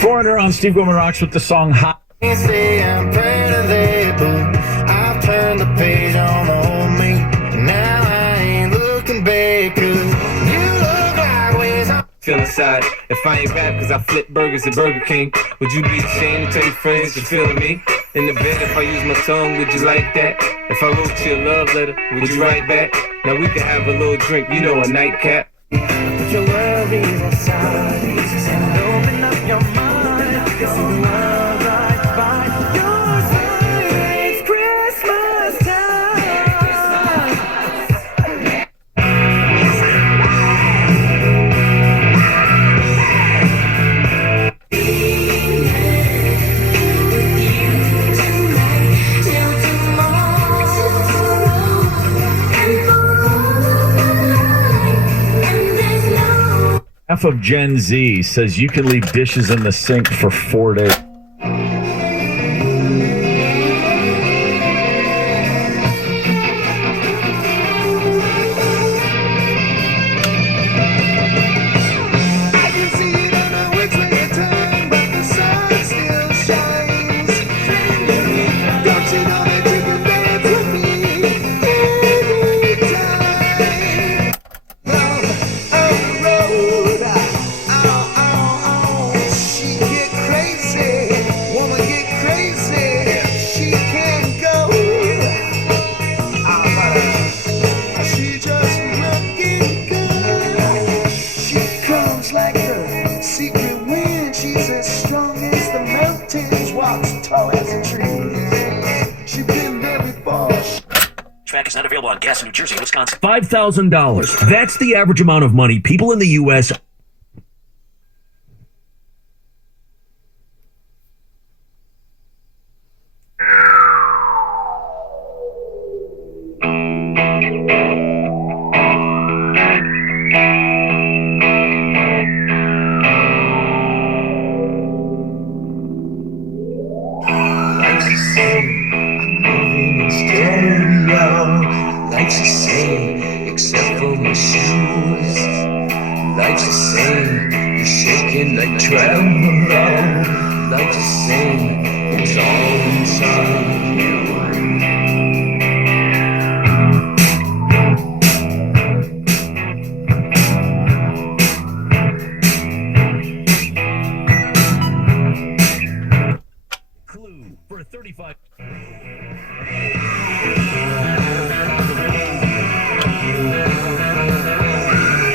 Foreigner on Steve Gorman Rocks with the song Hot. I've turned the page on old me. Now I ain't looking back, 'cause you look like ways I'm feeling sad. If I ain't rap, 'cause I flip burgers at Burger King, would you be ashamed to tell your friends that you're feeling me? In the bed, if I use my tongue, would you like that? If I wrote you a love letter, would you write back? Now we can have a little drink, you know, a nightcap. Put your worries aside and open up your mind. This is love right by your side. It's Christmas time. Half of Gen Z says you can leave dishes in the sink for 4 days. Track is not available on gas in New Jersey and Wisconsin. $5,000. That's the average amount of money people in the U.S. Life's the same, except for my shoes. Life's the same, you're shaking like tremolo. Life's the same, it's all inside you. Clue for 35.